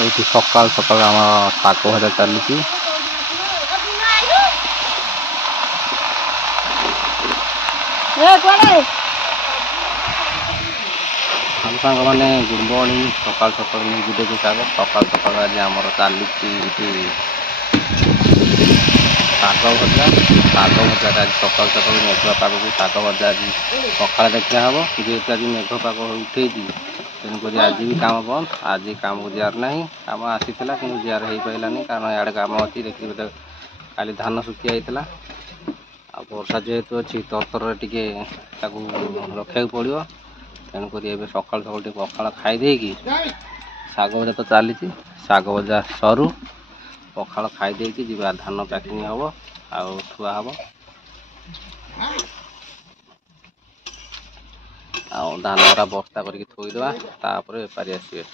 ଏଇଠି ସକାଳୁ ସକାଳୁ ଆମ ଶାଗ ଭଜା ଚାଲିଛି। ସାଙ୍ଗମାନେ ଗୁଡ୍ ମର୍ଣ୍ଣିଂ। ସକାଳୁ ସକାଳୁ ନେଇକି ଦେବି ଶାଗ। ସକାଳୁ ସକାଳୁ ଆଜି ଆମର ଚାଲିଛି ଏଇଠି ଶାଗ ଭଜା। ଶାଗ ଭଜାଟା ଆଜି ସକାଳୁ ସକାଳୁ ମେଘୁଆ ପାଗକୁ ଶାଗ ଭଜା ଆଜି ସକାଳେ ଦେଖିଆ ହେବ। ଯେହେତୁ ଆଜି ମେଘ ପାଗ ଉଠେଇଛି ତେଣୁକରି ଆଜି ବି କାମ ବନ୍ଦ। ଆଜି କାମକୁ ଯିବାର ନାହିଁ। କାମ ଆସିଥିଲା କିନ୍ତୁ ଯିବାର ହେଇପାରିଲାନି କାରଣ ଇଆଡ଼େ କାମ ଅଛି। ଦେଖିବେ କାଲି ଧାନ ଶୁଖି ଯାଇଥିଲା। ଆଉ ବର୍ଷା ଯେହେତୁ ଅଛି ତରତରରେ ଟିକେ ତାକୁ ରଖିବାକୁ ପଡ଼ିବ। ତେଣୁକରି ଏବେ ସକାଳୁ ସକାଳୁ ଟିକେ ପଖାଳ ଖାଇ ଦେଇକି ଶାଗ ଭଜା ତ ଚାଲିଛି। ଶାଗ ଭଜା ସରୁ ପଖାଳ ଖାଇ ଦେଇକି ଯିବା। ଧାନ ପ୍ୟାକିଂ ହେବ ଆଉ ଥୁଆ ହେବ। ଆଉ ଧାନ ଗୁରା ବସ୍ତା କରିକି ଥୋଇଦେବା, ତାପରେ ବେପାରୀ ଆସିବେ।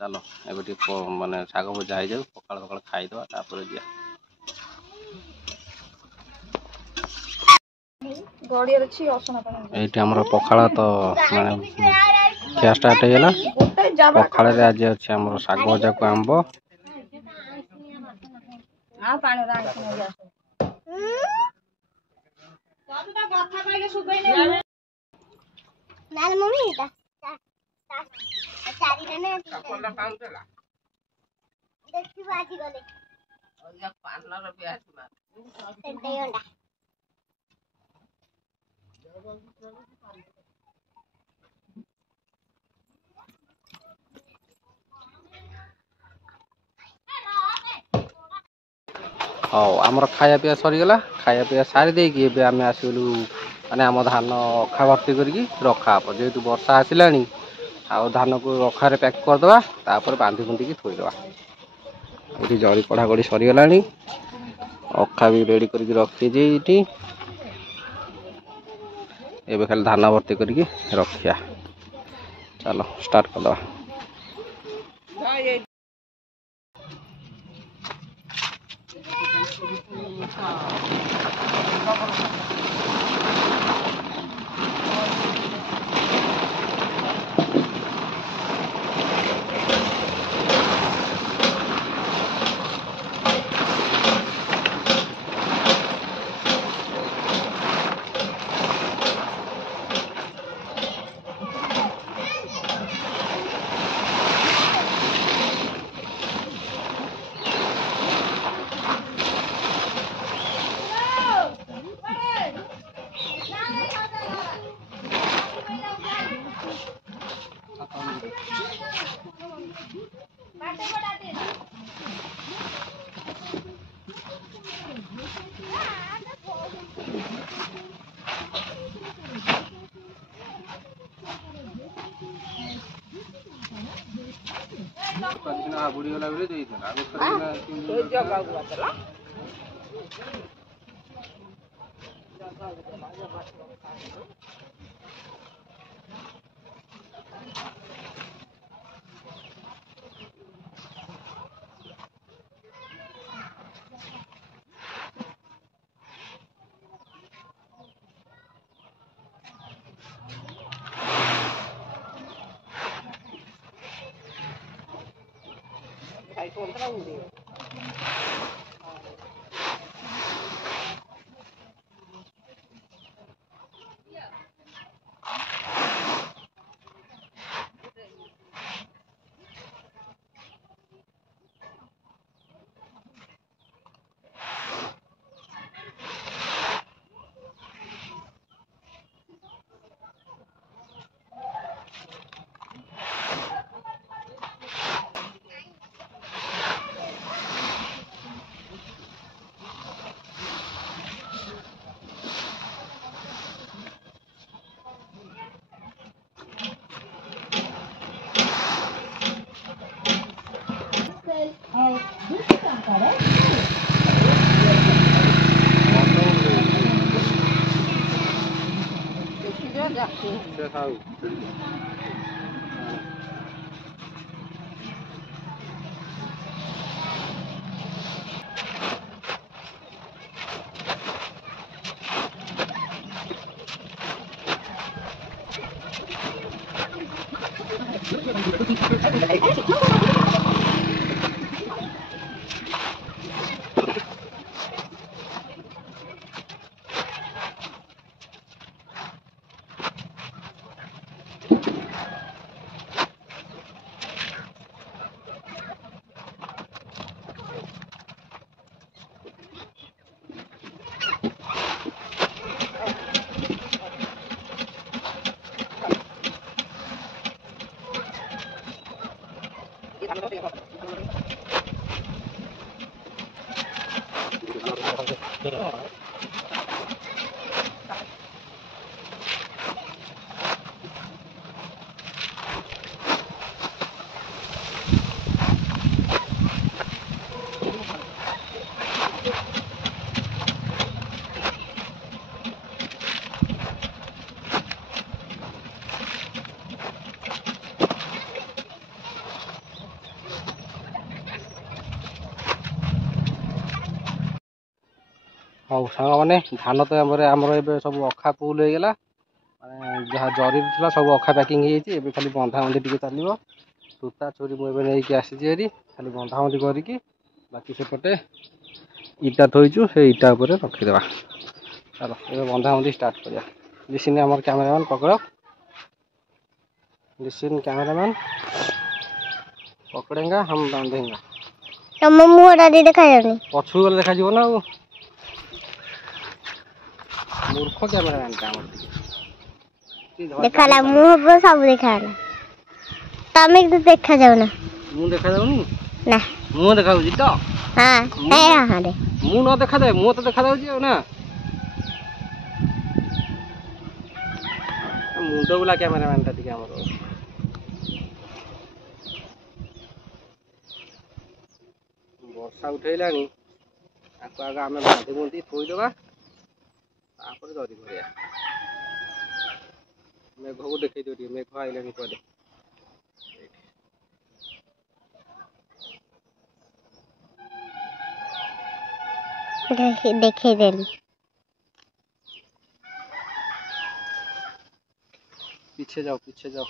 ଚାଲ ଏବେ ଟିକେ ମାନେ ଶାଗ ଭଜା ହେଇଯାଉ, ପଖାଳ ପଖାଳ ଖାଇଦେବା ତାପରେ ଯିବା। ଏଇଠି ଆମର ପଖାଳ ତ ମାନେ ଖିଆ ଷ୍ଟାର୍ଟ ହେଇଗଲା। ପଖାଳରେ ଆଜି ଅଛି ଆମର ଶାଗ ଭଜାକୁ ଆମ୍ବ। ହଉ ଆମର ଖାଇବା ପିଇବା ସରିଗଲା। ଖାଇବା ପିଇବା ସାରି ଦେଇକି ଏବେ ଆମେ ଆସିଗଲୁ ମାନେ ଆମ ଧାନ ଅଖା ଭର୍ତ୍ତି କରିକି ରଖା ହେବ। ଯେହେତୁ ବର୍ଷା ଆସିଲାଣି ଆଉ ଧାନକୁ ଅଖାରେ ପ୍ୟାକ୍ କରିଦେବା, ତାପରେ ବାନ୍ଧି ବୁନ୍ଧିକି ଥୋଇଦେବା। ଏଇଠି ଜରି କଢ଼ାକଢ଼ି ସରିଗଲାଣି। ଅଖା ବି ରେଡ଼ି କରିକି ରଖିଛି ଏଇଠି। ଏବେ ଖାଲି ଧାନ ଭର୍ତ୍ତି କରିକି ରଖିବା। ଚାଲ ଷ୍ଟାର୍ଟ କରିଦେବା। ବୁଡ଼ିଗଲା ବେଳେ ଦେଇଥିଲା। ହଉ ସାଙ୍ଗମାନେ ଧାନ ତ ଆମର ଏବେ ସବୁ ଅଖା ଫୁଲ ହେଇଗଲା। ମାନେ ଯାହା ଜରି ଥିଲା ସବୁ ଅଖା ପ୍ୟାକିଂ ହେଇଯାଇଛି। ଏବେ ଖାଲି ବନ୍ଧାବନ୍ଧି ଟିକେ ଚାଲିବ। ସୂତା ଚୋରି ମୁଁ ଏବେ ନେଇକି ଆସିଛି ହେରି, ଖାଲି ବନ୍ଧାବନ୍ଧି କରିକି ବାକି ସେପଟେ ଇଟା ଥୋଇଛୁ, ସେ ଇଟା ଉପରେ ରଖିଦେବା। ଚାଲ ଏବେ ବନ୍ଧାବନ୍ଧି ଷ୍ଟାର୍ଟ କରିବା। ଲିସିନ୍ ଆମର କ୍ୟାମେରାମ୍ୟାନ୍ ପକଡ଼, ଲିସିନ୍ କ୍ୟାମେରାମ୍ୟାନ୍ ପକड़ेगा हम बांधेगा। ତମ ମୁହଁଟା ଟିକେ ଦେଖାଯାଉନି। ପଛକୁ ଗଲେ ଦେଖାଯିବ ନା ଆଉ। मूर्ख कैमरामैन ଦେଖାଲା ମୁହଁ ସବୁ ଦେଖାଗଲା। ତମେ କିନ୍ତୁ ଦେଖା ଯାଉନା। ମୁଁ ଦେଖା ଯାଉନି ନା, ମୁଁ ଦେଖା ଯାଉଛି ତ। ହଁ ମୁଁ ନ ଦେଖାଯାଏ ମୁଁ ତ ଦେଖା ଯାଉଛି ଆଉ ନା। ମୁଣ୍ଡ ବୁଲା କ୍ୟାମେରାମ୍ୟାନ୍ ଟା ଟିକେ ଆମର। ବର୍ଷା ଉଠେଇଲାଣି, ତାକୁ ଆଗ ଆମେ ବାନ୍ଧି ବୁନ୍ଧି ଥୋଇଦେବା, ତାପରେ ଧରି ଧରିବା। ମେଘକୁ ଦେଖେଇ ଦିଅ ଟିକେ, ମେଘ ଆଇଲାଣି କୁଆଡେ। ଦେଖେଇଦେଲି। पीछे जाओ पीछे जाओ।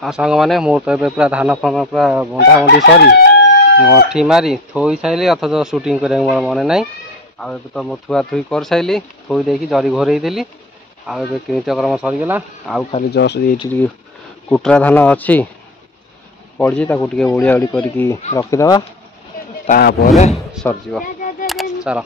हाँ सांग मैंने मोर तो ये पूरा धान फान पूरा बंधाबंधी सरी मठी मारी थोई सारे अथच सुटिंग कर मोर मन ना। आउ तो मो थुआ थुई कर सारी थोई देकी जरी घोरई देली। आउ नित्यक्रम सरीगला। आउ खाली जस्ट ये कुटरा धान अच्छी पड़ी टे ओलिया ओली करके रखीदे तापर सरज चल।